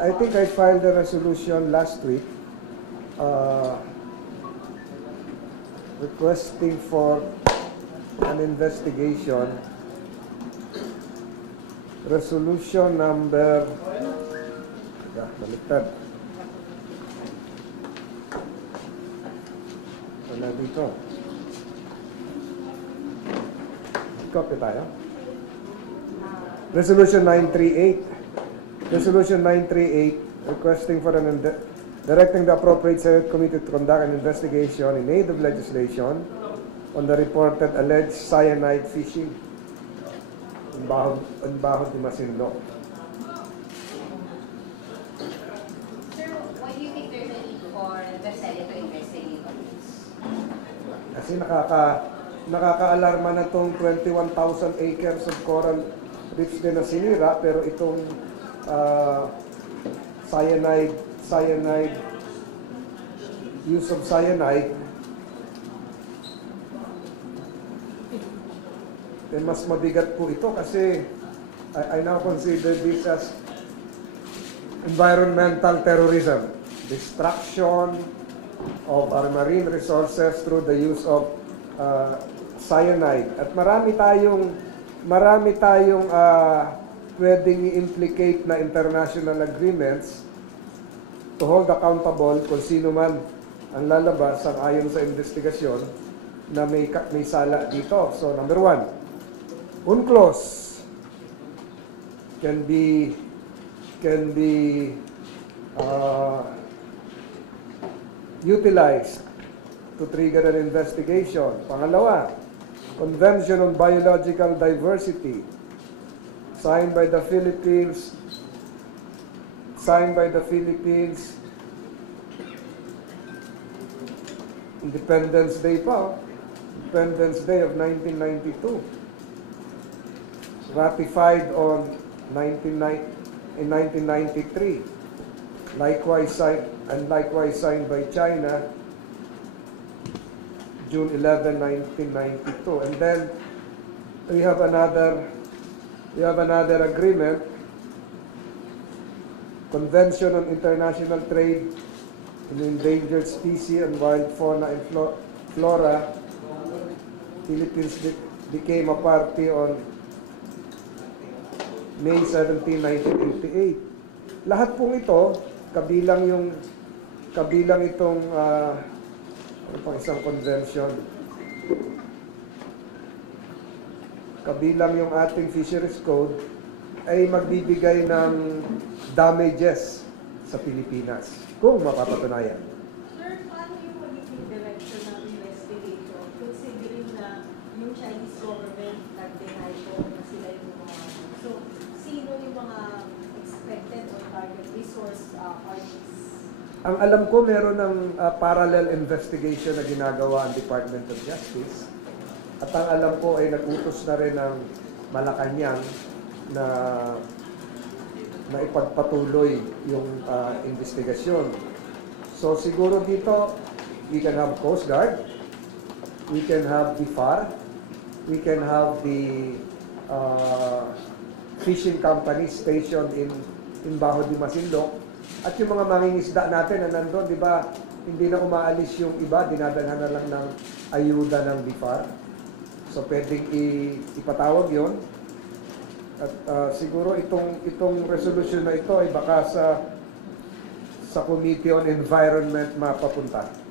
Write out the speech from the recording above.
I think I filed a resolution last week requesting for an investigation. Resolution number baliktad. Wala dito. Copy tayo. Resolution 938. Resolution 938 requesting for an directing the appropriate Senate committee to conduct an investigation in aid of legislation on the reported alleged cyanide fishing in Baho de Masinloc. Sir, why do you think there's a need for the Senate to investigate on this? Kasi nakaka-alarma na itong 21,000 acres of coral reefs din na sinira, pero itong cyanide, use of cyanide, mas mabigat po ito kasi I now consider this as environmental terrorism, destruction of our marine resources through the use of cyanide. At marami tayong pwedeng i-implicate na international agreements to hold accountable kung sino man ang lalabas ang ayon sa investigasyon na may sala dito. So number one, UNCLOS can be utilized to trigger an investigation. Pangalawa, Convention on Biological Diversity signed by the Philippines Independence Day pa, Independence Day of 1992. Ratified in 1993. Likewise signed by China June 11, 1992. And then we have another agreement, Convention on International Trade in Endangered Species and Wild Fauna and Flora. Philippines became a party on May 17, 1988. Lahat pong ito, kabilang itong isang convention. Kabilang yung ating fisheries code ay magbibigay ng damages sa Pilipinas kung mapapatunayan. Sir, paano yung magiging direction ng investigation considering na yung Chinese government nag-deny po na sila yung mga so, sino yung mga expected or target resource parties? Ang alam ko, meron ng parallel investigation na ginagawa ang Department of Justice. At ang alam ko ay nag-utos na rin ng Malacanang na ipagpatuloy yung investigasyon. So siguro dito, we can have Coast Guard, we can have the FAR, we can have the fishing company stationed in Baho de Masinloc. At yung mga mangingisda natin na nandun, di ba, hindi na umaalis yung iba, dinadalhan na lang ng ayuda ng BIFAR. So pwedeng ipatawag yon. At siguro itong resolution na ito ay baka sa Committee on Environment mapapunta.